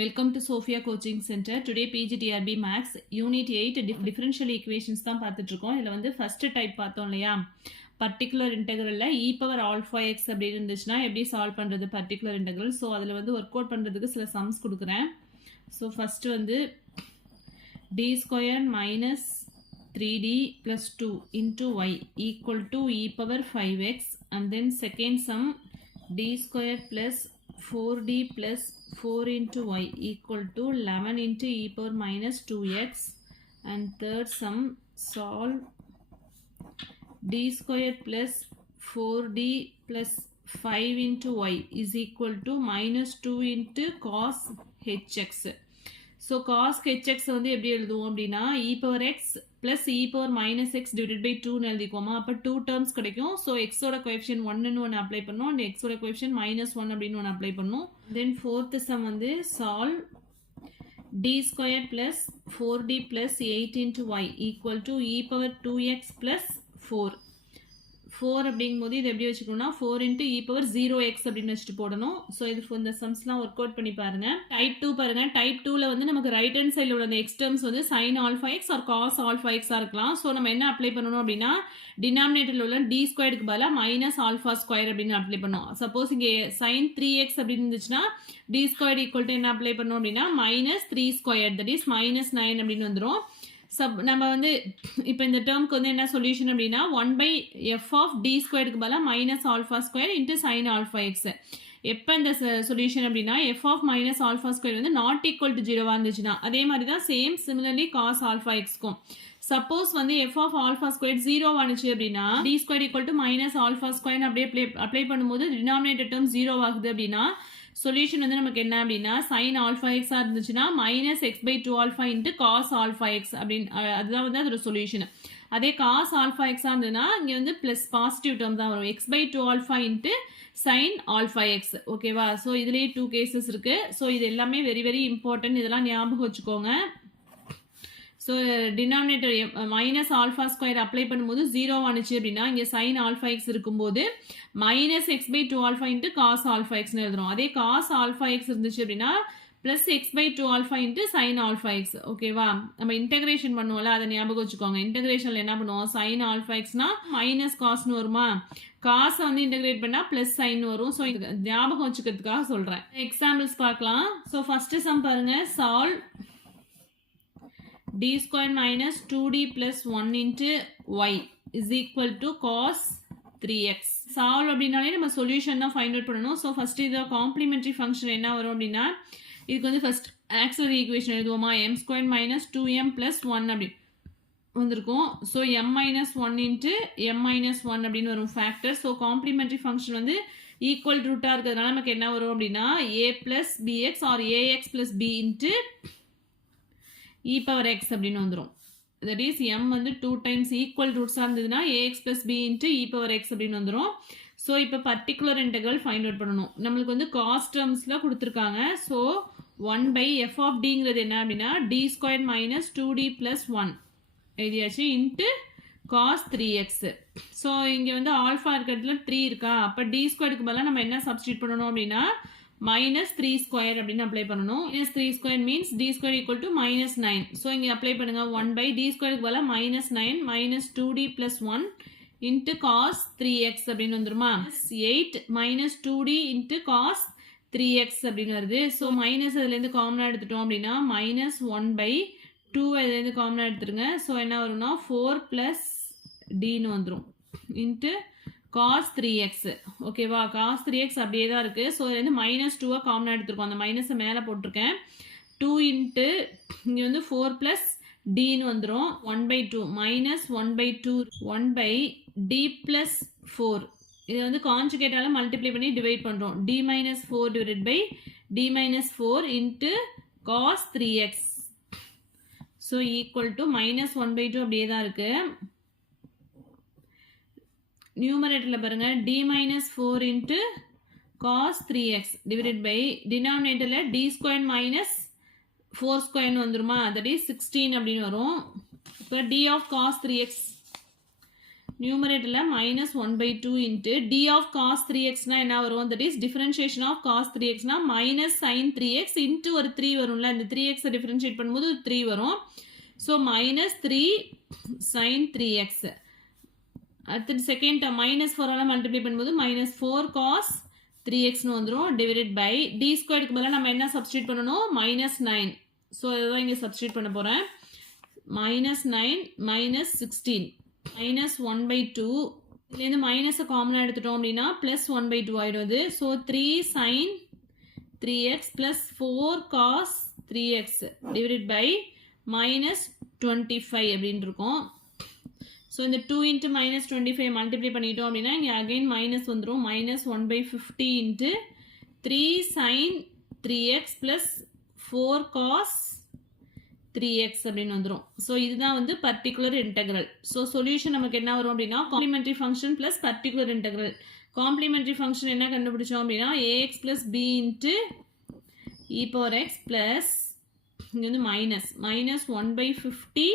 Welcome to Sophia Coaching Center. Today PGTRB Max Unit 8 differential equations தான் பார்த்துட்டு இருக்கோம். இதுல வந்து first type பார்த்தோம் இல்லையா, particular integralல e power alpha x அப்படி இருந்துச்சுன்னா எப்படி சால்வ் பண்றது particular integral. ஸோ அதில் வந்து ஒர்க் அவுட் பண்ணுறதுக்கு சில சம்ஸ் கொடுக்குறேன். ஸோ ஃபர்ஸ்ட் வந்து d square minus 3d plus 2 into y equal to e power 5x, and then second sum d square plus 4d plus 4 into y equal to 11 into e power minus 2x, and third sum solve d square plus 4d plus 5 into y is equal to minus 2 into cos hx. So cos hx வந்து எப்படி எழுதுவோம் அப்படின்னா e power x plus e power minus x divided by 2 எழுதிக்கோமா. அப்போ 2 terms கிடைக்கும். So x ஓட coefficient 1 ஒன்று apply பண்ணணும், and x ஓட coefficient minus 1 அப்படின்னு ஒன்று அப்ளை பண்ணணும். Then fourth sum வந்து solve d square plus 4d plus 8 into y equal to e power 2x plus 4. 4 அப்படிங்கும் போது இது எப்படி வச்சுக்கணும்னா 4 into e power 0x அப்படின்னு வச்சுட்டு போடணும். ஸோ இது இந்த சம்ஸ்லாம் ஒர்க் அவுட் பண்ணி பாருங்க. டைப் 2 பாருங்க. டைப் 2ல வந்து நமக்கு ரைட் ஹேண்ட் சைடில் உள்ள அந்த எக்ஸ் டேர்ம்ஸ் வந்து sin alpha x or cos alpha x இருக்கலாம். ஸோ நம்ம என்ன அப்ளை பண்ணணும் அப்படின்னா டினாமினேட்டரில் உள்ள d ஸ்கொயருக்கு பதிலாக மைனஸ் ஆல்ஃபா ஸ்கொயர் அப்படின்னு அப்ளை பண்ணணும். சப்போஸ் இங்கே sin 3x அப்படின்னு இருந்துச்சுன்னா d ஸ்கொயர் ஈக்குவல் டு என்ன அப்ளை பண்ணணும் அப்படின்னா minus 3 square, that is minus 9 அப்படின்னு வந்துடும். நம்ம வந்து இப்போ இந்த டேர்முக்கு வந்து என்ன சொல்யூஷன் அப்படின்னா 1 by f of d ஸ்கொயருக்கு பதிலாக minus alpha square into sine alpha x. எப்போ இந்த சொல்யூஷன் அப்படின்னா f of minus alpha square வந்து நாட் ஈக்குவல் டு ஜீரோவாக இருந்துச்சுன்னா, அதே மாதிரி தான் சேம் சிமிலர்லி காஸ் ஆல்ஃபா எக்ஸ்க்கும். சப்போஸ் வந்து f of alpha square zero ஆனிச்சு அப்படின்னா d square equal to minus alpha square அப்படியே அப்ளை பண்ணும்போது டினாமினேட்டர் டேர்ம் ஜீரோ ஆகுது அப்படின்னா சொல்யூஷன் வந்து நமக்கு என்ன அப்படின்னா sin ஆல்ஃபா எக்ஸா இருந்துச்சுன்னா minus x by 2 alpha into cos alpha x அப்படின்னு, அதுதான் வந்து அதோட சொல்யூஷன். அதே காஸ் ஆல்ஃபா எக்ஸா இருந்ததுன்னா இங்கே வந்து பிளஸ் பாசிட்டிவ் டேர்ம் தான் வரும், x by 2 alpha into sin alpha x. ஓகேவா? ஸோ இதுலேயே 2 கேசஸ் இருக்கு. ஸோ இது எல்லாமே வெரி வெரி இம்பார்ட்டன்ட், இதெல்லாம் ஞாபகம் வச்சுக்கோங்க. So denominator minus alpha square apply பண்ணும்போது ஜீரோ ஆனிச்சு அப்படின்னா இங்கே சைன் ஆல்ஃபா எக்ஸ் இருக்கும்போது minus x by 2 alpha into cos alpha எக்ஸ்னு எழுதுறோம். அதே காஸ் ஆல்ஃபா எக்ஸ் இருந்துச்சு அப்படின்னா plus x by 2 alpha into sine alpha x. ஓகேவா? நம்ம இன்டெகிரேஷன் பண்ணுவோம்ல, அதை ஞாபகம் வச்சுக்கோங்க. இன்டெகிரேஷனில் என்ன பண்ணுவோம், சைன் ஆல்ஃபா எக்ஸ்னா மைனஸ் காஸ்னு வருமா, காசை வந்து இன்டெகிரேட் பண்ணால் ப்ளஸ் சைன் வரும். ஸோ இது ஞாபகம் வச்சுக்கிறதுக்காக சொல்கிறேன். எக்ஸாம்பிள்ஸ் பார்க்கலாம். ஸோ ஃபஸ்ட்டு சம் பாருங்க. Solve d square minus 2d plus 1 into y is equal to cos 3x. Solve அப்படின்னாலே நம்ம சொல்யூஷன் தான் ஃபைண்ட் அவுட் பண்ணணும். ஸோ ஃபர்ஸ்ட் இது காம்ப்ளிமெண்ட்ரி ஃபங்க்ஷன் என்ன வரும் அப்படின்னா இதுக்கு வந்து ஃபர்ஸ்ட் ஆக்சிலரி ஈக்குவேஷன் எழுதுவோமா, m square minus 2m plus 1 அப்படி வந்திருக்கும். So m minus 1 into m minus 1 அப்படின்னு வரும் ஃபேக்டர். ஸோ காம்ப்ளிமெண்ட்ரி ஃபங்க்ஷன் வந்து ஈக்குவல் ரூட்டாக இருக்கிறதுனால நமக்கு என்ன வரும் அப்படின்னா a plus bx or ax plus b into e power x அப்படின்னு வந்துடும். தட் இஸ் m வந்து 2 டைம்ஸ் ஈக்குவல் ரூட்ஸாக இருந்ததுன்னா ax plus b into e power x அப்படின்னு வந்துடும். ஸோ இப்போ பர்டிகுலர் இன்டெக்ரல் ஃபைண்ட் அவுட் பண்ணணும். நம்மளுக்கு வந்து காஸ் டேர்ம்ஸில் கொடுத்துருக்காங்க. ஸோ 1 by f of dங்கிறது என்ன அப்படின்னா d square minus 2d plus 1 எழுதியாச்சு இன்ட்டு காஸ் 3x. ஸோ இங்கே வந்து ஆல்ஃபா இருக்கிறதுல 3 இருக்கா, அப்போ d ஸ்கொயருக்கு பதிலாக நம்ம என்ன சப்ஸ்டியூட் பண்ணணும் அப்படின்னா minus 3 square அப்படின்னு அப்ளை பண்ணணும். minus 3 square means d square equal to minus 9. So இங்கே அப்ளை பண்ணுங்க. 1 by d squareக்கு பதிலாக minus 9 minus 2d plus 1 into cos 3x அப்படின்னு வந்துருமா. 8 minus 2d into cos 3x அப்படின்னு வருது. ஸோ மைனஸ் அதுலேருந்து காமனாக எடுத்துட்டோம் அப்படின்னா minus 1 by 2 அதுலேருந்து காமனாக எடுத்துருங்க. ஸோ என்ன வரும்னா 4 plus dன்னு வந்துடும் into cos 3x. ஓகேவா? cos 3x அப்படியே தான் இருக்கு. ஸோ இதுலேருந்து மைனஸ் 2 காமனாக எடுத்துருக்கோம். அந்த மைனஸை மேலே போட்டிருக்கேன். 2 இன்ட்டு இங்கே வந்து 4 பிளஸ் டின்னு வந்துடும். 1 by 2 minus 1 by 2 1 by d plus 4. இதை வந்து கான்ஜுகேட்டால மல்டிப்ளை பண்ணி டிவைட் பண்ணுறோம். d minus 4 divide by d minus 4 into cos 3x. So equal to minus 1 by 2 அப்படியே தான் இருக்கு. நியூமரேட்டரில் பாருங்க d minus 4 into cos 3x divided by denominatorல d square minus 4 square வந்துருமா, that is 16 அப்படின்னு வரும். இப்போ d of cos 3x நியூமரேட்டரில் minus 1/2 into D of cos 3x என்ன வரும், that is differentiation of cos 3xனா மைனஸ் சைன் 3x இன்ட்டு ஒரு 3 வரும்ல, இந்த 3xை டிஃபரன்ஷியேட் பண்ணும்போது 3 வரும். So minus 3 sine 3x. அடுத்து செகண்ட் டேர்ம் மைனஸ் 4ஆல் மல்டிப்ளை பண்ணும்போது மைனஸ் 4 காஸ் 3xன்னு வந்துடும், டிவைடட் பை டி ஸ்கொயருக்கு பதிலாக நம்ம என்ன சப்ஸ்டியூட் பண்ணணும், மைனஸ் 9. ஸோ இதுதான் இங்கே சப்ஸ்டியூட் பண்ண போகிறேன். Minus 9 minus 16 minus 1/2. இதுலேருந்து மைனஸை காமனாக எடுத்துட்டோம் அப்படின்னா ப்ளஸ் 1/2 ஆகிடும் இது. So 3 sine 3x plus 4 cos 3x divided by minus 25 அப்படின்னு இருக்கும். ஸோ இந்த 2 இன்ட்டு மைனஸ் 25 மல்டிப்ளை பண்ணிட்டோம் அப்படின்னா இங்கே அகைன் மைனஸ் வந்துடும், minus 1/50 into 3 sine 3x plus 4 cos 3x அப்படின்னு வந்துடும். ஸோ இதுதான் வந்து பர்டிகுலர் இன்டெக்ரல். ஸோ சொல்யூஷன் நமக்கு என்ன வரும் அப்படின்னா complimentary function plus particular integral. Complementary function என்ன கண்டுபிடிச்சோம் அப்படின்னா ax plus b into e power x plus இங்கே வந்து minus 1/50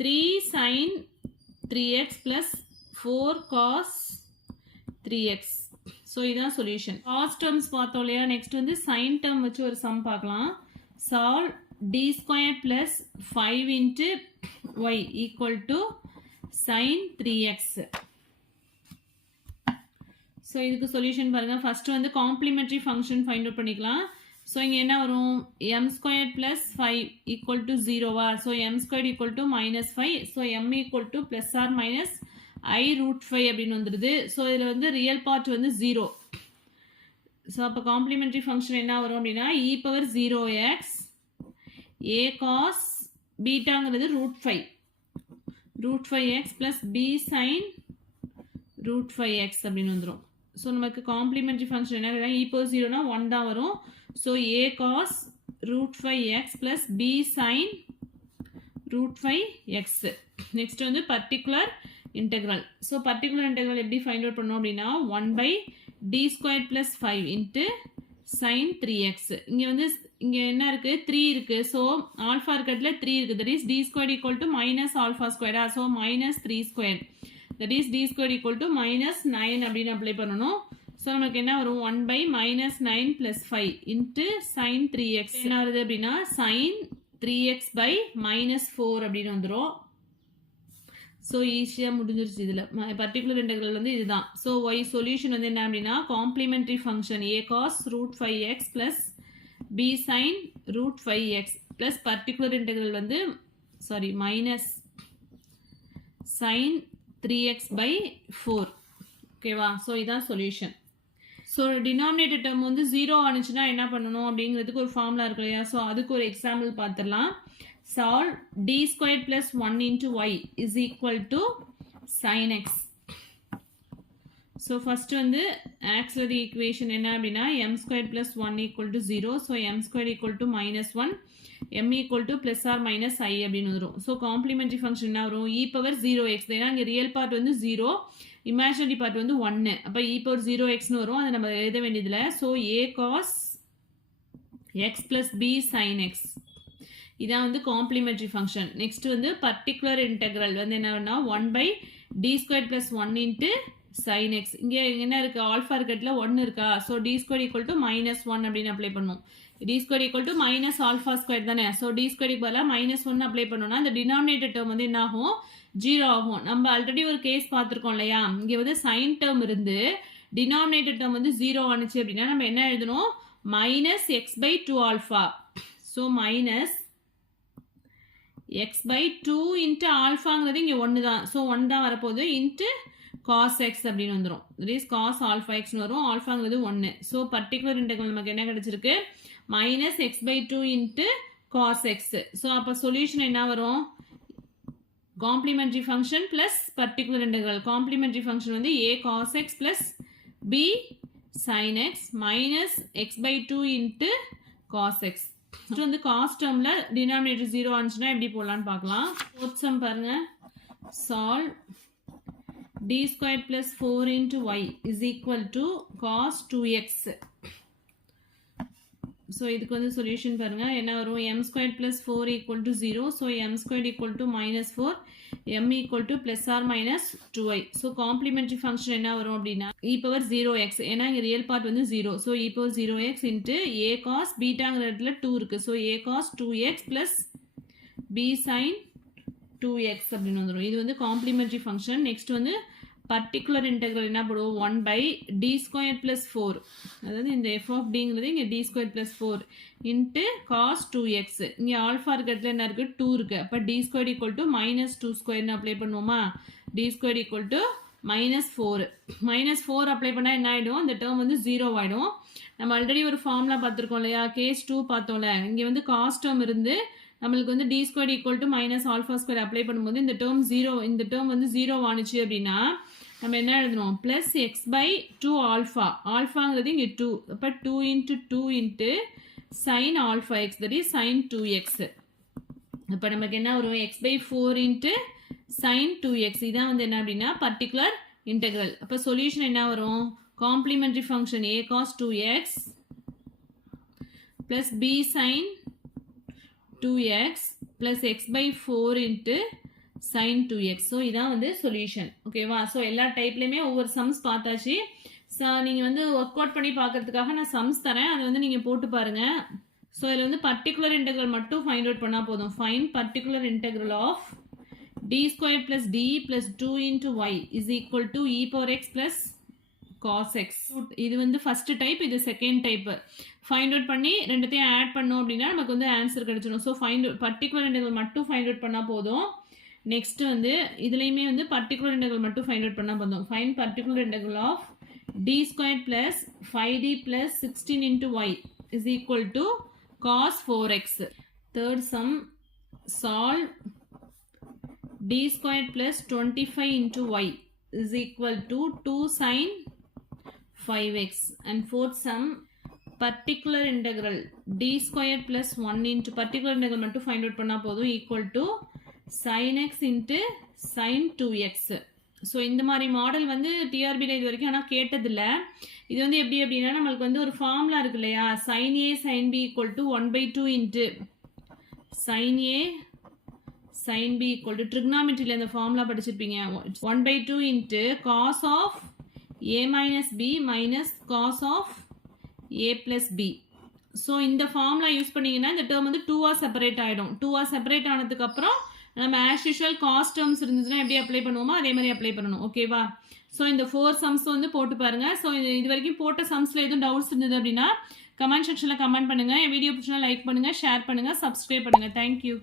3 sin 3x plus 4 cos 3x. So இதுதான் சொல்யூஷன். காஸ் டேர்ம்ஸ் பார்த்தோம் இல்லையா, நெக்ஸ்ட் வந்து சைன் டேர்ம் வச்சு ஒரு சம் பார்க்கலாம். Solve d square plus 5 into y equal to sin 3x. So இதுக்கு சொல்யூஷன் பாருங்கள். ஃபஸ்ட்டு வந்து காம்ப்ளிமெண்ட்ரி ஃபங்க்ஷன் ஃபைண்ட் அவுட் பண்ணிக்கலாம். ஸோ இங்கே என்ன வரும், m squared plus 5 equal to 0வா. So m squared equal to minus 5. So m equal to plus or minus I root 5 அப்படின்னு வந்துடுது. ஸோ இதில் வந்து ரியல் பார்ட் வந்து 0. ஸோ அப்போ காம்ப்ளிமெண்ட்ரி ஃபங்க்ஷன் என்ன வரும் அப்படின்னா e power 0x a cos பீட்டாங்கிறது √5x plus b sin √5x அப்படின்னு வந்துடும். ஸோ நமக்கு காம்ப்ளிமெண்ட்ரி ஃபங்க்ஷன் என்ன, e பவர் 0னா 1 தான் வரும். So a cos √5x plus b sin √5x. Next வந்து particular integral. So particular integral எப்படி ஃபைண்ட் அவுட் பண்ணோம் அப்படின்னா 1/d² plus 5 into sin 3x. இங்கே வந்து இங்கே என்ன இருக்குது, 3 இருக்குது. ஸோ ஆல்ஃபா இருக்கிறதுல 3 இருக்குது. That is d² equal to minus alpha square. So minus 3². That is d² equal to minus 9 அப்படின்னு அப்ளை பண்ணணும். ஸோ நமக்கு என்ன வரும், 1/-9 plus 5 இன்ட்டு sin 3x என்ன வருது அப்படின்னா sin 3x by -4 அப்படின்னு வந்துடும். ஸோ ஈஸியாக முடிஞ்சிருச்சு. இதில் பர்டிகுலர் இன்டெக்ரல் வந்து இதுதான். ஸோ y சொல்யூஷன் வந்து என்ன அப்படின்னா complimentary function a cos √5x plus b sin √5x plus particular integral வந்து மைனஸ் sin 3x by 4. ஓகேவா. ஸோ இதுதான் சொல்யூஷன். ஸோ டினாமினேட்டர் டேர்ம் வந்து 0 ஆனிச்சுன்னா என்ன பண்ணணும் அப்படிங்கிறதுக்கு ஒரு ஃபார்முலா இருக்கு இல்லையா. ஸோ அதுக்கு ஒரு எக்ஸாம்பிள் பார்த்துடலாம். Solve d² plus 1 into y is equal to sin x. So first வந்து auxiliary equation என்ன அப்படின்னா m² plus 1 equal to 0. So m² equal to -1, m equal to plus or minus I அப்படின்னு வரும். So complementary function என்ன வரும், e power 0x. ஏன்னா இங்கே real part வந்து 0, இமேஜினரி பார்ட் வந்து 1. அப்போ e power 0xன்னு வரும். அதை நம்ம எழுத வேண்டியதில்லை. So a cos x plus b sin x. இதான் வந்து காம்ப்ளிமெண்ட்ரி ஃபங்க்ஷன். நெக்ஸ்ட் வந்து பர்டிகுலர் இன்டெக்ரல் வந்து என்னன்னா 1/d² plus 1 into sin x. இங்கே என்ன இருக்குது, ஆல்ஃபா இருக்கிறதுல 1 இருக்கா. ஸோ d² equal to -1 அப்படின்னு அப்ளை பண்ணும். d² equal to minus alpha square தானே. ஸோ d² பதிலாக -1 அப்ளை பண்ணோம்னா இந்த டினாமினேட்டர் டேர்ம் வந்து என்ன ஆகும், 0 ஆகும். நம்ம ஆல்ரெடி ஒரு கேஸ் பார்த்துருக்கோம் இல்லையா. இங்கே வந்து சைன் டேர்ம் இருந்து டினாமினேட்டர் டேர்ம் வந்து 0 ஆனிச்சு அப்படின்னா நம்ம என்ன எழுதணும், -x/2 alpha. So minus x/2 into ஆல்ஃபாங்கிறது இங்கே 1 தான். ஸோ 1 தான் வரப்போகுது இன்ட்டு காஸ் எக்ஸ் அப்படின்னு வந்துடும். தட் இஸ் காஸ் ஆல்ஃபா எக்ஸ்னு வரும். ஆல்ஃபாங்கிறது 1. ஸோ பர்டிகுலர் இன்டெக்ரல் நமக்கு என்ன கிடைச்சிருக்கு, -x/2 into cos x. So அப்போ சொல்யூஷன் என்ன வரும், complementary function plus particular integral. Complementary function வந்து a cos x ப்ளஸ் b sin x minus x/2 into cos x. வந்து காஸ் டேர்மில் டினாமினேட்டர் 0 ஆனிச்சுன்னா எப்படி போடலான்னு பார்க்கலாம். ஃபோர்த் சம் பாருங்க. Solve d² plus 4 into y is equal to cos 2x. So இதுக்கு வந்து சொல்யூஷன் பாருங்கள் என்ன வரும், m² plus 4 equal to 0. So m² equal to -4, m equal to plus or minus 2i. So complementary function என்ன வரும் அப்படின்னா e power 0x. ஏன்னா இங்க ரியல் பார்ட் வந்து 0. So e power 0x into a cos பீட்டாங்கிற இடத்துல 2 இருக்கு. So a cos 2x plus b sin 2x அப்படின்னு வந்துடும். இது வந்து complementary function. Next வந்து particular integral என்ன போடுவோம் 1 by d square plus 4. அதாவது இந்த f of dங்கிறது இங்க d square plus 4 into cos 2x. இங்க ஆல்ஃபா இருக்கிறதுல என்ன இருக்கு 2 இருக்கு. அப்ப d square equal to minus 2 square apply பண்ணுவோமா d square equal to minus 4. minus 4 apply பண்ணா என்ன ஆயிடும் இந்த டேர்ம் வந்து 0 ஆயிடும். நம்ம ஆல்ரெடி ஒரு ஃபார்முலா பார்த்திருக்கோம் இல்லையா கேஸ் 2 பார்த்தோம்ல இங்க வந்து cos டேர்ம் இருந்து நம்மளுக்கு வந்து d square equal to minus alpha square apply பண்ணும்போது இந்த டேர்ம் 0 இந்த டேர்ம் வந்து 0 ஆனிச்சு அப்படின்னா நம்ம என்ன எழுதணும் plus x by 2 alpha ஆல்ஃபாங்கிறது இங்கே 2 அப்போ 2 into 2 into sin alpha x that is sin 2x. இப்போ நமக்கு என்ன வரும் x by 4 into sin 2x. இதான் வந்து என்ன அப்படின்னா particular integral. அப்போ சொல்யூஷன் என்ன வரும் complementary function a cos 2x plus b sin 2x plus x by 4 into sin 2x. So இதான் வந்து சொல்யூஷன் ஓகேவா. ஸோ எல்லா டைப்லையுமே ஒவ்வொரு சம்ஸ் பார்த்தாச்சு. நீங்கள் வந்து ஒர்க் அவுட் பண்ணி பார்க்கறதுக்காக நான் சம்ஸ் தரேன் அதை வந்து நீங்கள் போட்டு பாருங்கள். ஸோ இதில் வந்து பர்டிகுலர் இன்டெக்ரல் மட்டும் ஃபைண்ட் அவுட் பண்ணால் போதும். Find particular integral of d squared plus d plus 2 into y is equal to e power x plus cos x. இது வந்து ஃபர்ஸ்ட் டைப் இது செகண்ட் டைப். ஃபைண்ட் அவுட் பண்ணி ரெண்டுத்தையும் ஆட் பண்ணோம் அப்படின்னா நமக்கு வந்து ஆன்சர் கிடைச்சிடும். ஸோ ஃபைண்ட் பர்டிகுலர் இன்டெக்ரல் மட்டும் ஃபைண்ட் அவுட் பண்ணால் போதும். நெக்ஸ்ட் வந்து இதுலையுமே வந்து பர்டிகுலர் இன்டெக்ரல் மட்டும் ஃபைண்ட் அவுட் பண்ணால் போதும். Find particular integral of d squared plus 5d plus 16 into y is equal to cos 4x. Third sum, solve d squared plus 25 into y is equal to 2 sin 5x. And fourth sum, particular integral d squared plus 1 into particular integral மட்டும் find out பண்ணா போதும் equal to sin x into sin 2x. So இந்த மாதிரி model வந்து டிஆர்பியில் இது வரைக்கும் ஆனால் கேட்டதில்ல. இது வந்து எப்படி அப்படின்னா நம்மளுக்கு வந்து ஒரு ஃபார்முலா இருக்கு இல்லையா sin a sin b equal to 1/2 into sin a sin b equal to trigonometryல இந்த ஃபார்முலா படிச்சிருப்பீங்க 1/2 into cos of a minus b minus cos of a plus b. So இந்த ஃபார்முலா யூஸ் பண்ணிங்கன்னா இந்த டேர்ம் வந்து 2ஆ separate ஆகிடும். 2ஆ separate ஆனதுக்கப்புறம் நம்ம as usual cost terms இருந்துச்சுன்னா எப்படி அப்ளை பண்ணுவோமோ அதே மாதிரி அப்ளை பண்ணணும் ஓகேவா. ஸோ இந்த 4 சம்ஸ் வந்து போட்டு பாருங்க. ஸோ இது வரைக்கும் போட்ட சம்ஸில் எதுவும் டவுட்ஸ் இருந்தது அப்படின்னா கமெண்ட் செக்ஷனில் கமெண்ட் பண்ணுங்கள். என் வீடியோ பிடிச்சினா லைக் பண்ணுங்கள், ஷேர் பண்ணுங்கள், சப்ஸ்கிரைப் பண்ணுங்கள். தேங்க்யூ.